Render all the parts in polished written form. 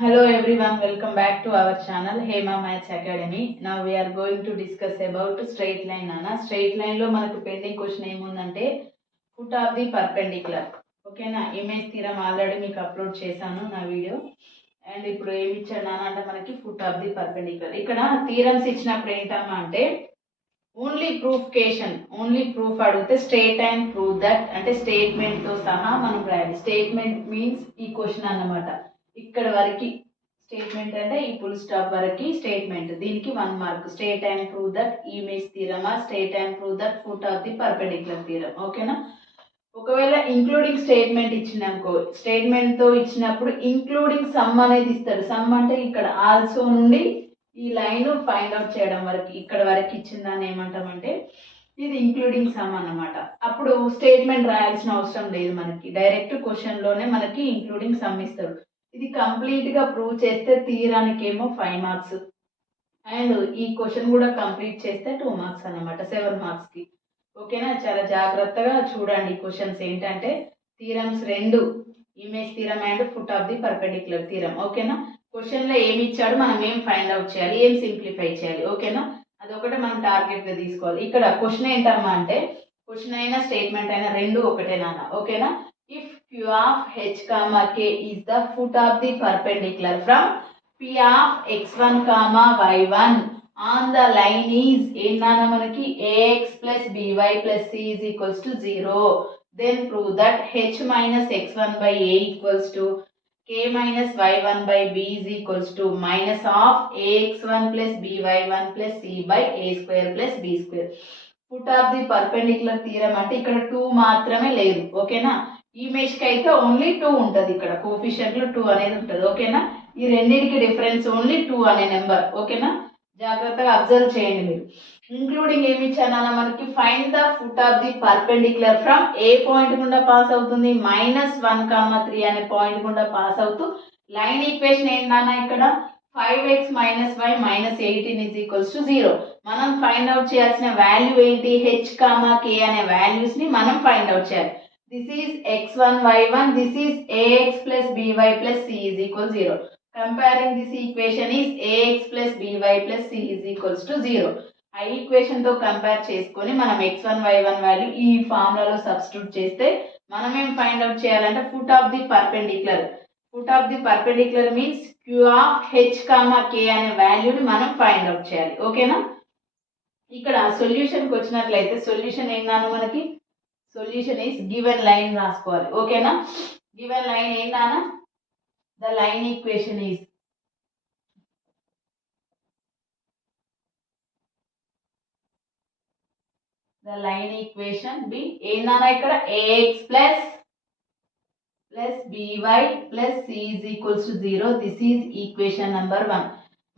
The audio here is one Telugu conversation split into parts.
Hello everyone, welcome back to our channel Hema Maths Academy. Now we are going to discuss about straight line. Straight line lo manaku pending question emundante foot of the perpendicular. Okay na, image theorem already meeku upload chesanu na video. And ఇప్పుడు ఏమి ఇచ్చాడు అంటే మనకి foot of the perpendicular. ఇక్కడ థీరమ్స్ ఇచ్చినప్పుడు ఏంటమ్మా అంటే ఓన్లీ ప్రూఫ్ అడిగితే స్టేట్ అండ్ ప్రూవ్ దట్ అంటే స్టేట్మెంట్ తో సహా మనం రాయాలి. స్టేట్మెంట్ మీన్స్ ఈ క్వశ్చన్ అన్నమాట. ఇక్కడ వరకు స్టేట్మెంట్ అంటే ఈ ఫుల్ స్టాప్ వరకు స్టేట్మెంట్, దీనికి 1 mark. State and prove that image థీరమా, state and prove that foot of the perpendicular theorem. ఓకేనా. ఒకవేళ ఇంక్లూడింగ్ స్టేట్మెంట్ ఇచ్చినాకో, స్టేట్మెంట్ తో ఇచ్చినప్పుడు ఇంక్లూడింగ్ సమ్ అనేది ఇస్తాడు. సమ్ అంటే ఇక్కడ ఆల్సో నుండి ఈ లైన్ ఫైండ్ అవుట్ చేయడం వరకు, ఇక్కడ వరకు ఇచ్చిందని ఏమంటామంటే ఇది ఇంక్లూడింగ్ సమ్ అన్నమాట. అప్పుడు స్టేట్మెంట్ రాయాల్సిన అవసరం లేదు మనకి, డైరెక్ట్ క్వశ్చన్ లోనే మనకి ఇంక్లూడింగ్ సమ్ ఇస్తాడు. ఇది కంప్లీట్ గా ప్రూవ్ చేస్తే తీరానికి ఏమో 5 మార్క్స్ అండ్ ఈ క్వశ్చన్ కూడా కంప్లీట్ చేస్తే 2 మార్క్స్ అన్నమాట, 7 మార్క్స్ కి. ఓకేనా. చాలా జాగ్రత్తగా చూడండి. క్వశ్చన్స్ ఏంటంటే theorems 2, image theorem and foot of the perpendicular theorem. ఓకేనా. క్వశ్చన్ లో ఏమి ఇచ్చాడు, మనం ఏం ఫైండ్ అవుట్ చేయాలి, ఏం సింప్లిఫై చేయాలి. ఓకేనా. అదొకటి మనం టార్గెట్ గా తీసుకోవాలి. ఇక్కడ క్వశ్చన్ ఏంటమ్మా అంటే, క్వశ్చన్ అయినా స్టేట్మెంట్ అయినా రెండు ఒకటేనా. ఓకేనా. If Q of h comma k is the foot of the perpendicular from P of x1 comma y1 on the line is ఏంటన్నా మనకి ax plus by plus c is equals to 0, then prove that h minus x1 by a equals to k minus y1 by b is equals to minus of ax1 plus by1 plus c by a square plus b square. Foot of the perpendicular theorem అంటే ఇక్కడ 2 మాత్రమే లేదు. ఓకేనా. ఇమేజ్ కి అయితే ఓన్లీ 2 ఉంటుంది. ఇక్కడ కోఫిషియంట్ లో 2 అనేది ఉంటుంది. ఓకేనా. ఈ రెండింటికి డిఫరెన్స్ ఓన్లీ 2 అనే నెంబర్. ఓకేనా. జాగ్రత్తగా అబ్జర్వ్ చేయండి మీరు. ఇంక్లూడింగ్ ఏమి ఇచ్చానన్నా మనకి find the foot of the perpendicular from A point గుండా పాస్ అవుతుంది, -1,3 అనే పాయింట్ గుండా పాస్ అవుతూ లైన్ ఈక్వేషన్ ఏంటన్నా ఇక్కడ 5x minus y minus 18 is equals to 0. మనం ఫైండ్ అవుట్ చేయాల్సిన వాల్యూ ఏంటి, h కామా k అనే వాల్యూస్ ని మనం ఫైండ్ అవుట్ చేయాలి. This is x1 y1, this is ax plus by plus c is equal 0. Comparing this equation is ax plus by plus c is equals to 0. ఆ ఈక్వేషన్ తో కంపేర్ చేసుకొని మనం x1 y1 వాల్యూ ఈ ఫార్ములాలో సబ్స్టిట్యూట్ చేస్తే మనం ఏం ఫైండ్ అవుట్ చేయాలంటే foot of the perpendicular. Foot of the perpendicular means Q of h comma k అనే వాల్యూని మనం ఫైండ్ అవుట్ చేయాలి. ఓకేనా. ఇక్కడ సొల్యూషన్ కి వచ్చినట్లయితే సొల్యూషన్ ఏంటన్నా మనకి, సొల్యూషన్ ఈస్ గివెన్ లైన్ రాసుకోవాలి. ఓకేనా. గివెన్ లైన్ ఏంటన్నా, the line equation is the line equation be ఏంటన్నా ఇక్కడ ax plus by plus c is equals to 0. This is equation number 1.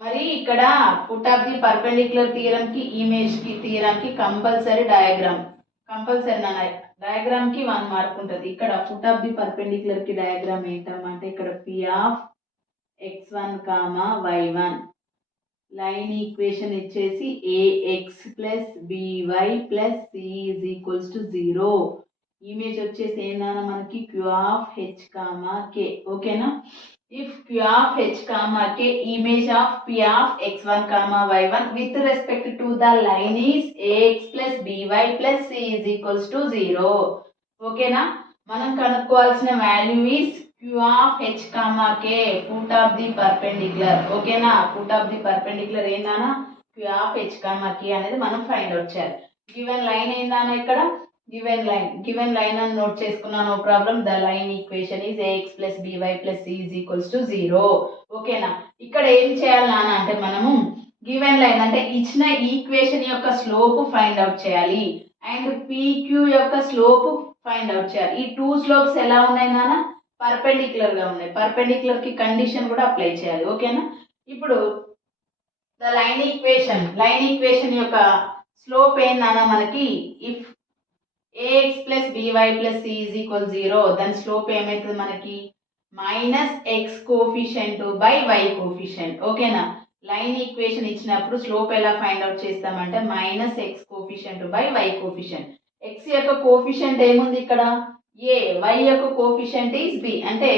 మరి ఇక్కడ foot of the perpendicular theorem కి ఇమేజ్ కి థీరం కి కంపల్సరీ డయాగ్రామ్ కి 1 మార్క్ ఉంటుంది. ఇక్కడ ఫుట్ ఆఫ్ ది పర్పెండిక్యులర్ కి డయాగ్రామ్ ఏంటంటే ఇక్కడ P of x1 comma y1, line equation ఇచ్చేసి ax plus by plus c is equals to 0. Image వచ్చేసి ఏంటన్నా మనకి Q of h comma k. ఓకేనా. If Q of h comma k image of P of x1 comma y1 with respect to the line is ax plus by plus c is equals to 0. ఓకేనా. మనం కనుక్కోవాల్సిన value is Q of h comma k, foot of the perpendicular. ఓకేనా. ఫుట్ ఆఫ్ ది పర్పెండిక్యులర్ ఏంటన్నా Q of h comma k అనేది మనం ఫైండ్ అవుట్ చేయాలి. గివెన్ లైన్ ఏంటన్నా ఇక్కడ గివెన్ లైన్ అని నోట్ చేసుకున్నా, no problem. The line equation is ax plus by plus c is equals to 0. ఓకేనా. ఇక్కడ ఏం చేయాలి నాన్న అంటే మనము గివెన్ లైన్ అంటే ఇచ్చిన ఈక్వేషన్ యొక్క స్లోప్ ఫైండ్ అవుట్ చేయాలి అండ్ pq యొక్క స్లోప్ ఫైండ్ అవుట్ చేయాలి. ఈ 2 స్లోప్స్ ఎలా ఉన్నాయి నాన్న, పర్పెండిక్యులర్ గా ఉన్నాయి. పర్పెండిక్యులర్ కి కండిషన్ కూడా అప్లై చేయాలి. ఓకేనా. ఇప్పుడు ద లైన్ ఈక్వేషన్ యొక్క స్లోప్ ఏందన్నా మనకి if ax plus by plus c is equal 0, దాని స్లోప్ ఏమైతుంది మనకి -x coefficient by y coefficient. ఓకేనా. లైన్ ఈక్వేషన్ ఇచ్చినప్పుడు స్లోప్ ఎలా ఫైండ్ అవుట్ చేస్తామంటే -x coefficient by y coefficient. x యొక్క కోఫిషియంట్ ఏముంది ఇక్కడ a, y యొక్క కోఫిషియంట్ ఈస్ b. అంటే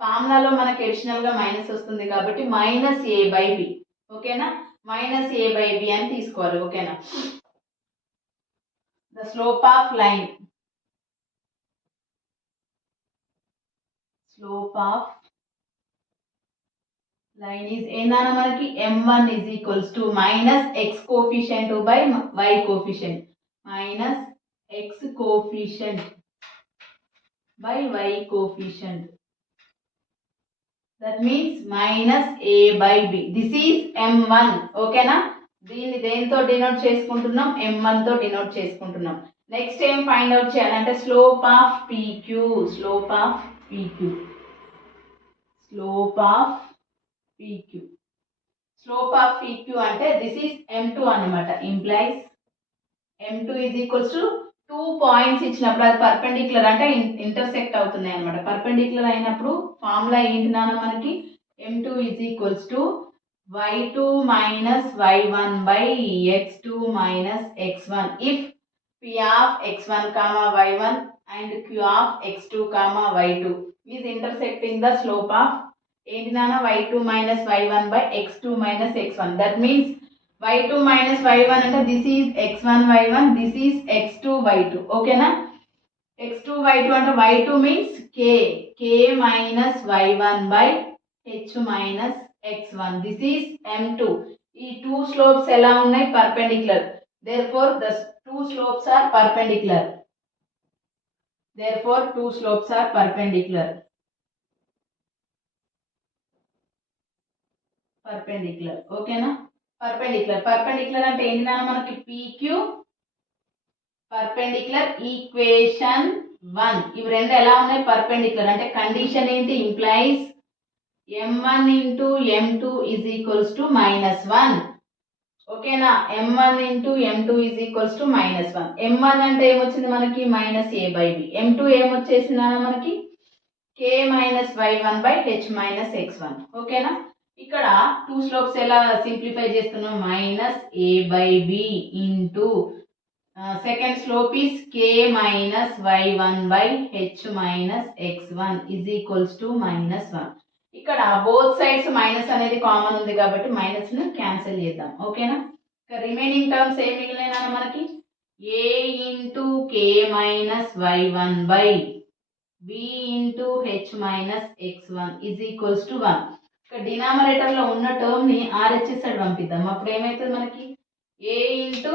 ఫార్ములాలో మనకి అడిషనల్ గా మైనస్ వస్తుంది కాబట్టి మైనస్ ఏ బై బి. ఓకేనా, మైనస్ ఏ బై బి అని తీసుకోవాలి. ఓకేనా, the slope of line, slope of line is ఏందన్నా మనకి m1 is equals to minus X coefficient by y coefficient, minus X coefficient by y coefficient. That means minus a by b. This is m1. ఓకేనా, దీన్ని దేంతో డినోట్ చేసుకుంటున్నాం, m1 తో డినోట్ చేసుకుంటున్నాం. నెక్స్ట్ ఏం ఫైండ్ అవుట్ చేయాలంటే slope of pq, slope of pq, slope of pq, slope of pq అంటే దిస్ ఈజ్ m2 అన్నమాట. Implies m2 is equals to 2 points ఇచ్చినప్పుడు అది పర్పెండిక్యులర్ అంటే ఇంటర్సెక్ట్ అవుతున్నాయి అనమాట. పర్పెండిక్యులర్ అయినప్పుడు ఫార్ములా ఏంటి నాన్న మనకి, m2 is equals to y2 minus y1 by x2 minus x1 if p of x1 comma y1 and q of x2 comma y2 is intersecting the slope of ఏంటి నాన్న y2 minus y1 by x2 minus x1. that means y2 minus y1 అంటే this is x1 y1, this is x2 y2. ఓకేనా, x2 y2 అంటే y2 means k minus y1 by h minus x1. this is m2. ఈ టూ స్లోప్స్ ఎలా ఉన్నాయి, perpendicular. therefore the two slopes are perpendicular. therefore two slopes are perpendicular. perpendicular. ఓకేనా, పర్పెండిక్యులర్. పర్పెండిక్యులర్ అంటే ఏంటి నాన్న మనకి PQ పర్పెండిక్యులర్ ఈక్వేషన్ 1. ఇవి రెండు ఎలా ఉన్నాయి, పర్పెండిక్యులర్. అంటే కండిషన్ ఏంటి, implies m1 into m2 is equals to -1. ఓకేనా, m1 into m2 is equals to -1. m1 అంటే ఏమొచ్చింది మనకి minus a by b. m2 ఏమొచ్చేసింది నాన్న మనకి k minus y1 by h minus x1. ఓకేనా, ఇక్కడ టూ స్లోప్స్ ఎలా సింప్లిఫై చేస్తున్నాం, minus a by b into second slope is k minus y1 by h minus x1 is equals to -1. ఇక్కడ బోత్ సైడ్స్ మైనస్ అనేది కామన్ ఉంది కాబట్టి మైనస్ ను క్యాన్సిల్ చేద్దాం. ఓకేనా, ఇక రిమైనింగ్ టర్మ్స్ ఏం మిగిలినా మనకి a into k minus y1 by b into h minus x1 is equals to 1. ఇక్కడ డినామినేటర్ లో ఉన్న టర్మ్ ని RHS సైడ్ పంపిద్దాం. అప్పుడు ఏమైతుంది మనకి a into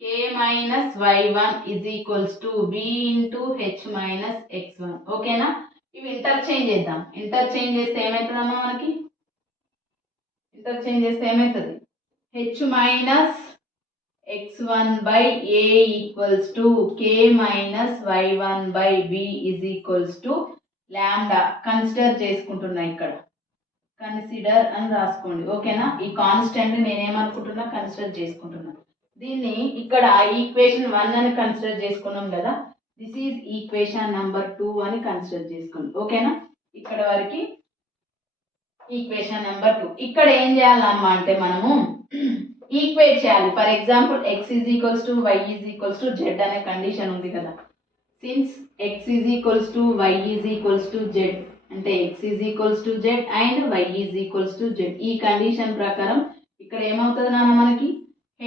k minus y1 is equals to b into h minus x1. ఓకేనా, ఇవి ఇంటర్చేంజ్ చేద్దాం. ఇంటర్చేంజ్ చేస్తే ఏమవుతుందమ్మా మనకి, ఇంటర్చేంజ్ చేస్తే ఏమవుతుంది, h minus x1 by a equals to k minus y1 by b is equals to lambda. Consider చేసుకుంటున్నా, ఇక్కడ కన్సిడర్ అని రాసుకోండి. ఓకేనా, ఈ కాన్స్టెంట్ నేనేమనుకుంటున్నా, కన్సిడర్ చేసుకుంటున్నా. దీన్ని ఇక్కడ ఈక్వేషన్ 1 అని కన్సిడర్ చేసుకున్నాం కదా, దిస్ ఈజ్ ఈక్వేషన్ నెంబర్ 2 అని కన్సిడర్ చేసుకోండి. ఓకేనా, ఇక్కడ వరకు ఈక్వేషన్ నెంబర్ 2. ఇక్కడ ఏం చేయాలమ్మా అంటే మనము ఈక్వేట్ చేయాలి. For example x is equals to y is equals to z అనే కండిషన్ ఉంది కదా. Since x is equals to y is equals to z అంటే x is equals to z and y is equals to z. ఈ కండిషన్ ప్రకారం ఇక్కడ ఏమవుతుంది నాన్న మనకి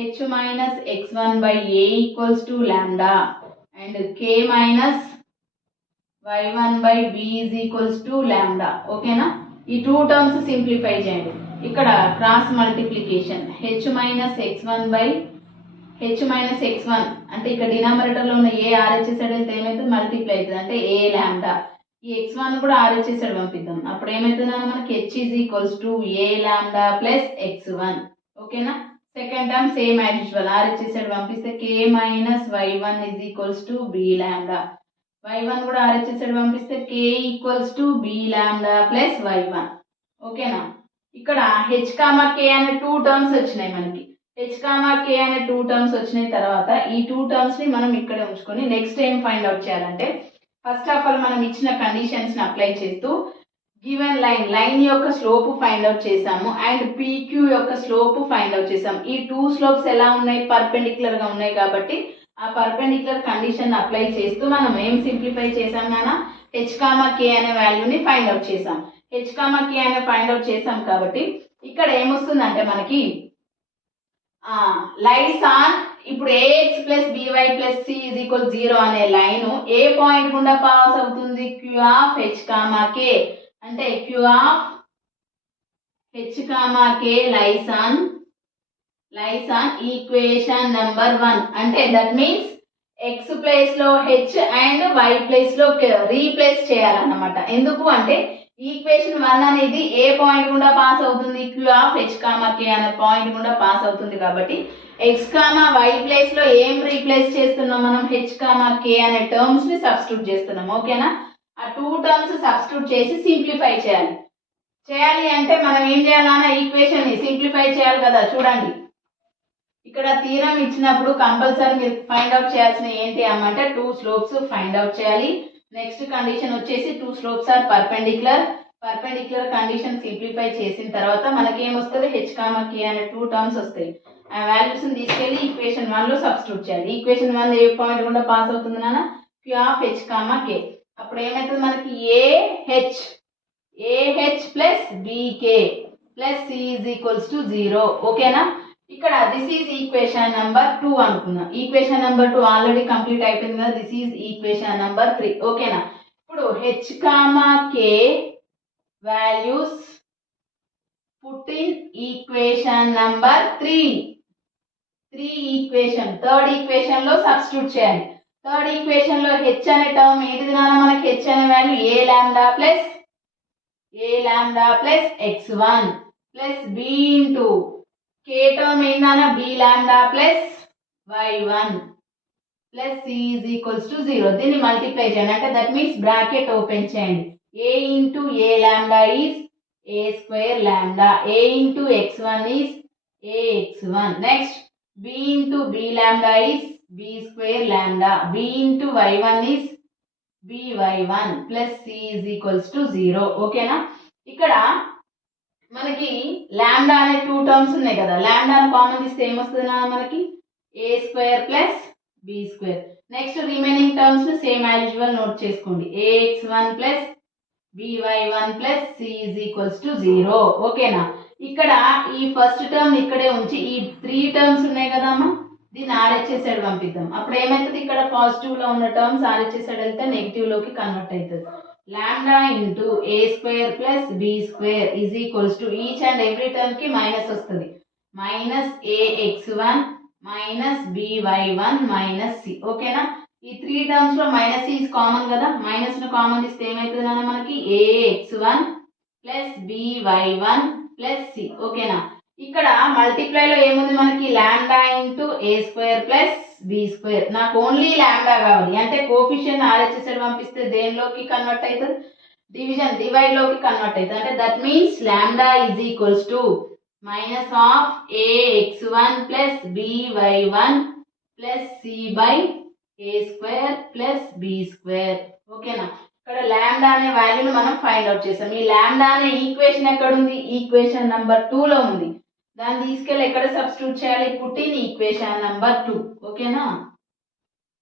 h minus x1 by a equals to lambda and k minus y1 by b is equals to lambda. ఓకేనా, ఈ టూ టర్మ్స్ సింప్లిఫై చేయండి. ఇక్కడ cross multiplication h minus x1 by h minus x1 అంటే ఇక్కడ డినామినేటర్ లో ఉన్న ఏ RHS సైడ్ వెళ్తే ఏమైతుంది, మల్టిప్లై అవుతుంది. అంటే a లాంబ్డా. ఈ x1 కూడా RHS సైడ్ పంపిద్దాం. అప్పుడు ఏమైతుంది మనకి h is equals to a lambda plus x1. ఓకేనా, second term same as usual, RHS side పంపిస్తే k minus y1 is equals to b lambda. y1 కూడా RHS సైడ్ పంపిస్తే k equals to b lambda plus y1. ఓకేనా, ఇక్కడ h కామా k అనే టూ టర్మ్స్ వచ్చినాయి మనకి. h కామా k అనే టూ టర్మ్స్ వచ్చిన తర్వాత ఈ టూ టర్మ్స్ ని మనం ఇక్కడే ఉంచుకొని నెక్స్ట్ ఏం ఫైండ్ అవుట్ చేయాలంటే, ఫస్ట్ ఆఫ్ ఆల్ మనం ఇచ్చిన కండిషన్స్ ని అప్లై చేస్తూ గివెన్ లైన్ యొక్క స్లోప్ ఫైండ్ అవుట్ చేసాము అండ్ PQ యొక్క స్లోప్ ఫైండ్ అవుట్ చేసాము. ఈ టూ స్లోప్స్ ఎలా ఉన్నాయి, పర్పెండిక్యులర్ గా ఉన్నాయి కాబట్టి ఆ పర్పెండిక్యులర్ కండిషన్ అప్లై చేస్తూ మనం ఏం సింప్లిఫై చేసాం నాన్న, h, k అనే వాల్యూని ఫైండ్ అవుట్ చేసాం. h, k అనే ఫైండ్ అవుట్ చేసాం కాబట్టి ఇక్కడ ఏమొస్తుందంటే మనకి లైన్స్ ఆన్ ఇప్పుడు ax plus by plus c is equal 0 అనే లైన్ ఏ పాయింట్ గుండా పాస్ అవుతుంది? q ఆఫ్ h, k అంటే q of h, k lines on equation number 1 అంటే దట్ మీన్స్ x ప్లేస్ లో h అండ్ y ప్లేస్ లో రీప్లేస్ చేయాలన్నమాట. ఎందుకు అంటే ఈక్వేషన్ 1 అనేది ఏ పాయింట్ గుండా పాస్ అవుతుంది? q ఆఫ్ h, k అనే పాయింట్ గుండా పాస్ అవుతుంది కాబట్టి x, y ప్లేస్ లో ఏం రీప్లేస్ చేస్తున్నాం మనం? h, k అనే టర్మ్స్ ని సబ్స్టిట్యూట్ చేస్తున్నాం. ఓకేనా? ఆ 2 టర్మ్స్ సబ్స్టిట్యూట్ చేసి సింప్లిఫై చేయాలి అంటే మనం ఏం చేయాలన్నా ఈక్వేషన్ ని సింప్లిఫై చేయాలి కదా. చూడండి, ఇక్కడ థీరం ఇచ్చినప్పుడు కంపల్సరీ మీరు ఫైండ్ అవుట్ చేయాల్సిన ఏంటి అమ్మంటే 2 స్లోప్స్ ఫైండ్ అవుట్ చేయాలి. నెక్స్ట్ కండిషన్ వచ్చేసి 2 slopes are perpendicular condition simplify చేసిన తర్వాత మనకి ఏమొస్తుంది? h, k అనే 2 టర్మ్స్ వస్తాయి. ఆ వాల్యూస్ ని తీసుకెళ్లి ఈక్వేషన్ 1 లో సబ్స్టిట్యూట్ చేయాలి. ఈక్వేషన్ 1 ఏ పాయింట్ గుండా పాస్ అవుతుంది నాన్న? q of h, k. అప్పుడు ఏమవుతుంది మనకి? ah plus bk plus c is equals to 0. ఓకేనా? ఇక్కడ దిస్ ఈజ్ ఈక్వేషన్ నెంబర్ 2 అనుకుందాం. ఈక్వేషన్ నెంబర్ 2 ఆల్రెడీ కంప్లీట్ అయిపోయింది కదా. This is equation number 3. ఓకేనా? ఇప్పుడు h, k values put in equation number 3 equation third equation లో సబ్స్టిట్యూట్ చేయాలి. థర్డ్ ఈక్వేషన్ లో h అనే టర్మ్ ఏంటిది నాన్న? మనకి h అనే value a lambda plus x1 plus b into k term ఏంటన్నా? b lambda plus y1 plus c is equals to 0. దీన్ని మల్టిప్లై చేయండి అంటే దట్ మీన్స్ బ్రాకెట్ ఓపెన్ చేయండి. a into a lambda is a square lambda, a into x1 is ax1. Next b into b lambda is b square lambda, b into y1 is by1 plus c is equals to 0. ఓకేనా? ఇక్కడ మనకి లాంబ్డా అనే 2 టర్మ్స్ ఉన్నాయి కదా. లాంబ్డాను కామన్ తీస్తే ఏమొస్తుంది మనకి? a square plus b square. Next remaining terms ని సేమ్ యాజ్ యూజువల్ నోట్ చేసుకోండి. ax1 plus by1 plus c is equals to 0. ఓకేనా? ఇక్కడ ఈ ఫస్ట్ టర్మ్ ఇక్కడే ఉంచి ఈ 3 టర్మ్స్ ఉన్నాయి కదా అమ్మా, దీన్ని RHS సైడ్ పంపిద్దాం. అప్పుడు ఏమవుతుంది? ఇక్కడ పాజిటివ్ లో ఉన్న టర్మ్స్ RHS సైడ్ వెళ్తే నెగిటివ్ లోకి కన్వర్ట్ అవుతుంది. Lambda into a square plus b square is equals to each and every term కి మైనస్ వస్తుంది. Minus ax1 minus by1 minus c. ఓకేనా? ఈ 3 టర్మ్స్ లో మైనస్ ఈజ్ కామన్ కదా. మైనస్ ను కామన్ ఇస్తే ఏమవుతుంది నాన్న? మనకి ax1 plus by1 plus c. ఓకేనా? ఇక్కడ మల్టిప్లై లో ఏముంది మనకి? Lambda into a square plus b square. నాకు ఓన్లీ లాంబ్డా కావాలి అంటే కోఫిషియెంట్ RHS సైడ్ పంపిస్తే దేనిలోకి కన్వర్ట్ అవుతుంది? డివైడ్ లోకి కన్వర్ట్ అవుతుంది. అంటే that means lambda is equals to minus of ax1 plus by1 plus c by a square plus b square. ఓకేనా? ఇక్కడ లాంబ్డా అనే వాల్యూని మనం ఫైండ్ అవుట్ చేసాం. ఈ లాంబ్డా అనే ఈక్వేషన్ ఎక్కడ ఉంది? ఈక్వేషన్ నెంబర్ 2 లో ఉంది. దాన్ని తీసుకెళ్ళి ఎక్కడ సబ్స్టిట్యూట్ చేయాలి? Put in equation number 2. ఓకేనా?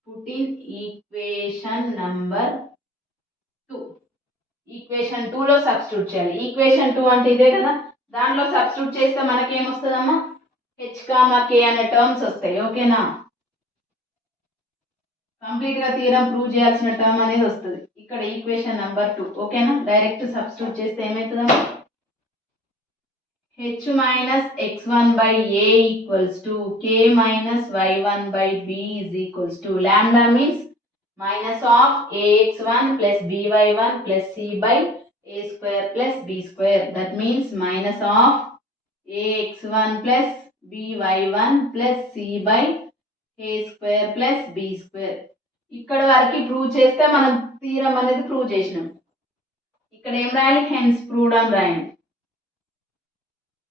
Put in equation number 2. Equation 2 లో సబ్స్టిట్యూట్ చేయాలి. ఈక్వేషన్ 2 అంటే ఇదే కదా. దాంట్లో సబ్స్టిట్యూట్ చేస్తే మనకి ఏమొస్తుందమ్మా? h, k అనే టర్మ్స్ వస్తాయి. ఓకేనా? కంప్లీట్ గా థీరం ప్రూవ్ చేయాల్సిన టర్మ్ అనేది వస్తుంది ఇక్కడ ఈక్వేషన్ నెంబర్ 2. ఓకేనా? డైరెక్ట్ సబ్స్టిట్యూట్ చేస్తే ఏమవుతుందమ్మా? h minus x1 by a equals to k minus y1 by b is equals to lambda means minus of ax1 plus by1 plus c by a square plus b square. That means minus of ax1 plus by1 plus c by a square plus b square. ఇక్కడ వరకు ప్రూవ్ చేస్తే మనం థీరం అనేది ప్రూవ్ చేసినాం. ఇక్కడ ఏం రాయాలి? హెన్స్ ప్రూవ్డ్ అని రాయండి.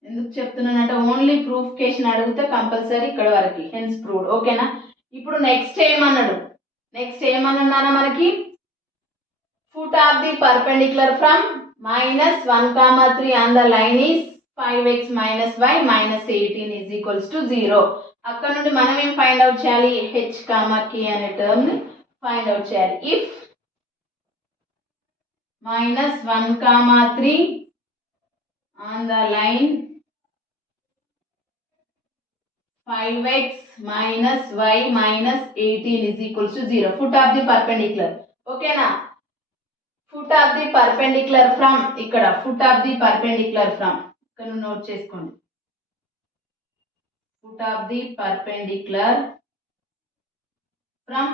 ఎందుకు చెప్తున్నానంటే ఓన్లీ ప్రూఫికేషన్ అడిగితే కంపల్సరీ ఇక్కడ వరకు హెన్స్ ప్రూవ్డ్. ఓకేనా? ఇప్పుడు నెక్స్ట్ ఏమన్నాడు? మనకి foot of the perpendicular from -1, 3 on the line is 5x minus y minus 18 is equals to 0. అక్కడ నుండి మనం ఏం ఫైండ్ అవుట్ చేయాలి? h, k అనే టర్మ్ ని ఫైండ్ అవుట్ చేయాలి. If minus 1 comma 3 on the line 5x minus y minus 18 is equals to 0. Foot of the perpendicular. Okay na? Foot of the perpendicular from ikkada foot of the perpendicular from ikkada note cheskondi. Foot of the perpendicular from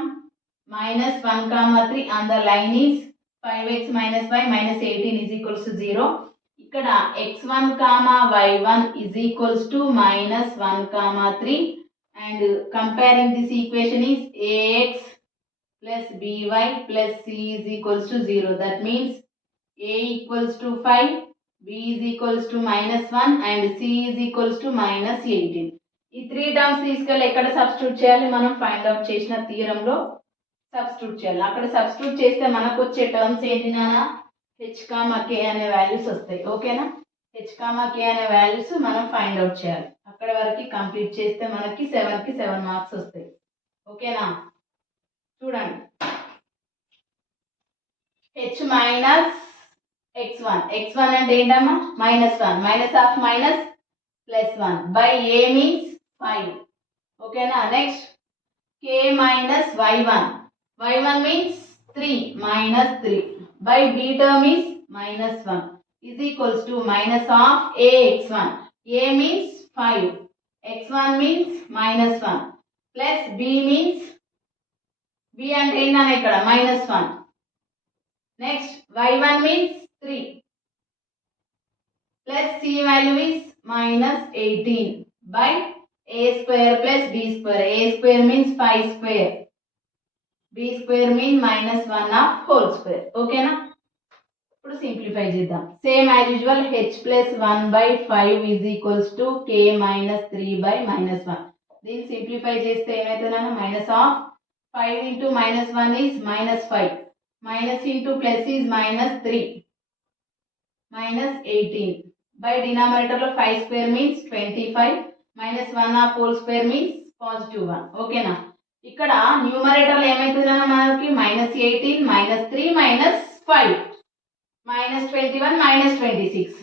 minus 1 comma 3 on the line is 5x minus y minus 18 is equals to 0. ikkada x1 comma y1 is equals to minus 1 comma 3 and comparing this equation is ax plus by plus c is equals to 0. That means a equals to 5, b is equals to minus 1 and c is equals to minus 18. ఈ 3 టర్మ్స్ తీసుకెళ్ళి ఎక్కడ సబ్స్టిట్యూట్ చేయాలి? మనం ఫైండ్ అవుట్ చేసిన థియరంలో సబ్స్టిట్యూట్ చేయాలి. అక్కడ సబ్స్టిట్యూట్ చేస్తే మనకు వచ్చే టర్మ్స్ ఏంటి నాన్న? h, k అనే వాల్యూస్ వస్తాయి. ఓకేనా? h, k అనే వాల్యూస్ మనం ఫైండ్ అవుట్ చేయాలి. అక్కడ వరకు కంప్లీట్ చేస్తే మనకి 7కి 7 మార్క్స్ వస్తాయి. ఓకేనా? చూడండి, h మైనస్ x1 అంటే ఏంటమ్మా? -1 minus of minus plus 1 by a means 5. ఓకేనా? Next k minus y1 means 3 minus 3 by b term is -1 is equals to minus of ax1. A means 5, x1 means -1 plus b means b అంటే ఏంటన్నా ఇక్కడ -1. Next y1 means 3 plus c value is -18 by a square plus b square. A square means 5 square, b square mean -1 of whole square. ఓకేనా? ఇప్పుడు సింప్లిఫై చేద్దాం. Same as usual h plus 1/5 is equals to k minus 3/-1. దీన్ని సింప్లిఫై చేస్తే ఏమవుతుందన్నా? Minus of 5 into -1 is -5, minus into plus is -3 -18 by డినామినేటర్లో 5 square means 25 -1 of whole square means +1. ఓకేనా? ఇక్కడ న్యూమరేటర్లో ఏమవుతుందన్నా మనకి? -18 -3 -5 -21 -26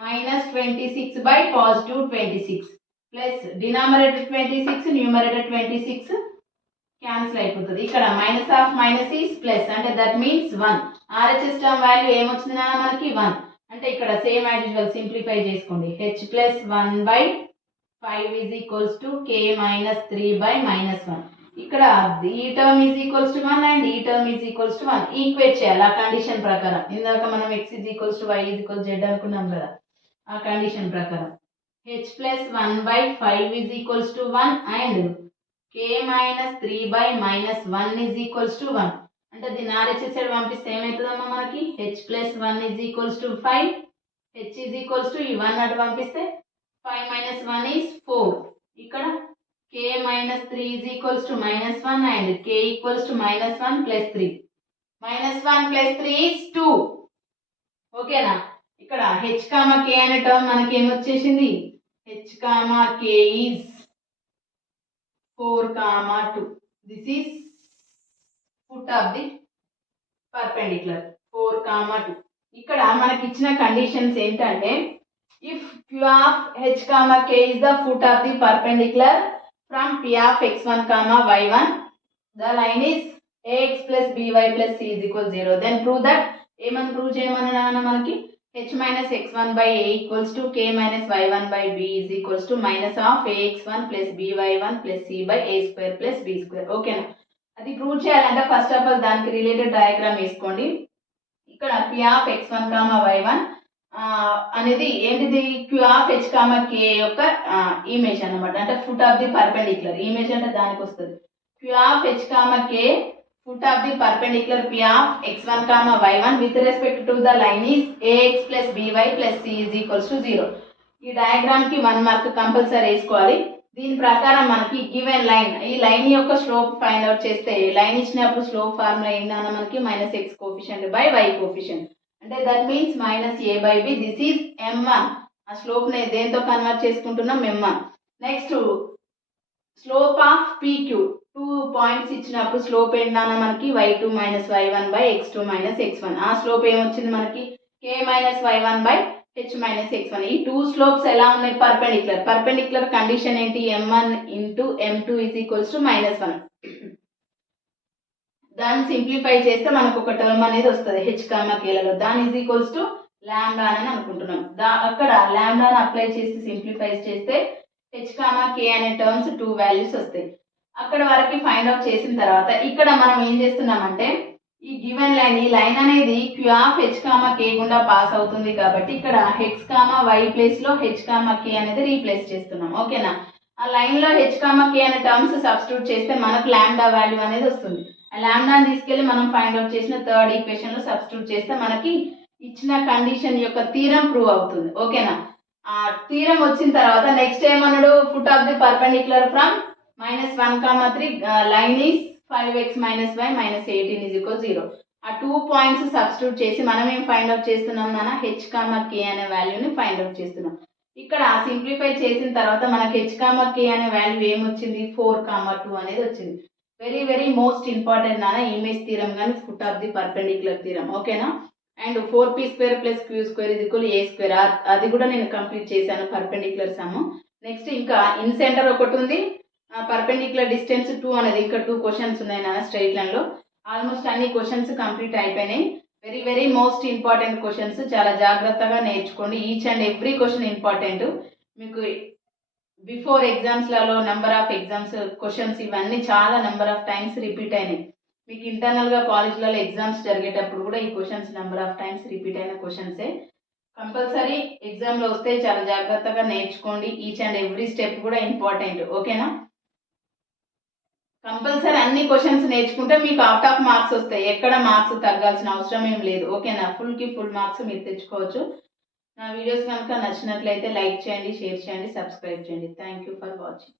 -26 by +26 plus denominator 26 numerator 26 cancel అయిపోతుంది. ఇక్కడ minus of minus is plus అంటే that means 1. RHS term value ఏమొచ్చింది నాన్న మనకి? 1. అంటే ఇక్కడ సేమ్ యాజ్ యూజువల్ సింప్లిఫై చేసుకోండి. h plus 1/5 is equals to k minus 3/-1. ఇక్కడ ఈ term is equals to 1 and ఈ term is equals to 1 equate చేయాలి ఆ కండిషన్ ప్రకారం. ఇందాక మనం x is equals to y is equals z అనుకున్నాం కదా, ఆ కండిషన్ ప్రకారం h plus 1/5 is equals to 1 and k minus 3/-1 is equals to 1. అంటే దీన్ని RHS సైడ్ పంపిస్తే ఏమవుతుందమ్మా మనకి? h plus 1 is equals to 5, h is equals to ఈ 1 అటు పంపిస్తే 5 మైనస్ 1 ఈజ్ 4. ఇక్కడ k minus 3 is equals to -1 and k equals to -1 plus 3. -1 plus 3 is 2. ఓకేనా? ఇక్కడ h, k అనే టర్మ్ మనకి ఏమొచ్చేసింది? h, k is 4, 2. This is foot of the perpendicular 4, 2. ఇక్కడ మనకి ఇచ్చిన కండిషన్స్ ఏంటంటే if q of h, k is the foot of the perpendicular from p of x1, y1, the line is ax plus by plus c is equal 0. Then prove that ఏమని ప్రూవ్ చేయమన్నా మనకి? h minus x1 by a equals to k minus y1 by b is equals to minus of ax1 plus by1 plus c by a square plus b square. ఓకేనా? అది ప్రూవ్ చేయాలంటే ఫస్ట్ ఆఫ్ ఆల్ దానికి రిలేటెడ్ డయాగ్రామ్ వేసుకోండి. ఇక్కడ p of x1, y1 అనేది ఏంటిది? q of h, k యొక్క ఇమేజ్ అన్నమాట. అంటే foot of the perpendicular image అంటే దానికి వస్తుంది. q of h, k foot of the perpendicular p of x1, y1 with respect to the line is ax plus by plus c is equals to 0. ఈ డయాగ్రామ్ కి 1 మార్క్ కంపల్సరీ వేసుకోవాలి. దీని ప్రకారం మనకి గివెన్ లైన్, ఈ లైన్ యొక్క స్లోప్ ఫైండ్ అవుట్ చేస్తే లైన్ ఇచ్చినప్పుడు స్లోప్ ఫార్ములా ఏంటన్నా మనకి -x coefficient by y coefficient. అంటే that means -a by b. This is m1. ఆ స్లోప్ ని దేంతో కన్వర్ట్ చేసుకుంటున్నాం? m1. Next slope of pq. 2 points ఇచ్చినప్పుడు స్లోప్ ఏంటన్నా మనకి y2 minus y1 by x2 minus x1. ఆ స్లోప్ ఏమొచ్చింది మనకి k minus y1 by h minus x1. ఈ 2 స్లోప్స్ ఎలా ఉన్నాయి పర్పెండిక్యులర్. పర్పెండిక్యులర్ కండిషన్ ఏంటి m1 into m2 is equals to -1. దాన్ని సింప్లిఫై చేస్తే మనకు ఒక టర్మ్ అనేది వస్తుంది h kలలో. దాని ఈజ్ ఈక్వల్స్ టు లాంబ్డా అని అనుకుంటున్నాం. అక్కడ లాంబ్డాని అప్లై చేసి సింప్లిఫై చేస్తే h k అనే టర్మ్స్ 2 వాల్యూస్ వస్తాయి. అక్కడ వరకు ఫైండ్ అవుట్ చేసిన తర్వాత ఇక్కడ మనం ఏం చేస్తున్నామంటే ఈ గివెన్ లైన్, ఈ లైన్ అనేది q ఆఫ్ h k గుండా పాస్ అవుతుంది కాబట్టి ఇక్కడ x y ప్లేస్ లో h k అనేది రీప్లేస్ చేస్తున్నాం. ఓకేనా. ఆ లైన్ లో h k అనే టర్మ్స్ సబ్స్టిట్యూట్ చేస్తే మనకు లాంబ్డా వాల్యూ అనేది వస్తుంది. ఆ లాంబ్డాని తీసుకెళ్లి మనం ఫైండ్ అవుట్ చేసిన థర్డ్ ఈక్వేషన్ లో సబ్స్టిట్యూట్ చేస్తే మనకి ఇచ్చిన కండిషన్ యొక్క థీరం ప్రూవ్ అవుతుంది. ఓకేనా. ఆ థీరం వచ్చిన తర్వాత నెక్స్ట్ ఏమన్నాడు, foot of the perpendicular from -1, 3 line is 5x minus y minus 18 is equal 0. ఆ 2 పాయింట్స్ సబ్స్టిట్యూట్ చేసి మనం ఏం ఫైండ్ అవుట్ చేస్తున్నాం నాన్న, h k అనే వాల్యూని ఫైండ్ అవుట్ చేస్తున్నాం. ఇక్కడ సింప్లిఫై చేసిన తర్వాత మనకి h k అనే వాల్యూ ఏమొచ్చింది 4, 2 అనేది వచ్చింది. వెరీ వెరీ మోస్ట్ ఇంపార్టెంట్ నాన్న ఇమేజ్ థీరం కానీ foot of the perpendicular theorem. ఓకేనా. And 4p² plus q² is equal a². అది కూడా నేను కంప్లీట్ చేశాను పర్పెండిక్యులర్ సమ్. నెక్స్ట్ ఇంకా ఇన్ సెంటర్ ఒకటి ఉంది, పర్పెండిక్యులర్ డిస్టెన్స్ 2 అనేది ఇంకా 2 క్వశ్చన్స్ ఉన్నాయి నాన్న స్ట్రైట్ లైన్ లో. ఆల్మోస్ట్ అన్ని క్వశ్చన్స్ కంప్లీట్ అయిపోయినాయి. Very very most important questions, చాలా జాగ్రత్తగా నేర్చుకోండి. Each and every question important. మీకు బిఫోర్ ఎగ్జామ్స్లలో నెంబర్ ఆఫ్ ఎగ్జామ్స్ క్వశ్చన్స్ ఇవన్నీ చాలా నెంబర్ ఆఫ్ టైమ్స్ రిపీట్ అయినాయి. మీకు ఇంటర్నల్గా కాలేజ్లలో ఎగ్జామ్స్ జరిగేటప్పుడు కూడా ఈ questions number of times repeat అయిన క్వశ్చన్సే. కంపల్సరీ ఎగ్జామ్లో వస్తే చాలా జాగ్రత్తగా నేర్చుకోండి. ఈచ్ అండ్ ఎవ్రీ స్టెప్ కూడా ఇంపార్టెంట్. ఓకేనా. కంపల్సరీ అన్ని క్వశ్చన్స్ నేర్చుకుంటే మీకు అవుట్ ఆఫ్ మార్క్స్ వస్తాయి. ఎక్కడ మార్క్స్ తగ్గాల్సిన అవసరం ఏం లేదు. ఓకేనా. ఫుల్ మార్క్స్ మీరు తెచ్చుకోవచ్చు. నా వీడియోస్ కనుక నచ్చినట్లయితే లైక్ చేయండి, షేర్ చేయండి, సబ్స్క్రైబ్ చేయండి. Thank you for watching.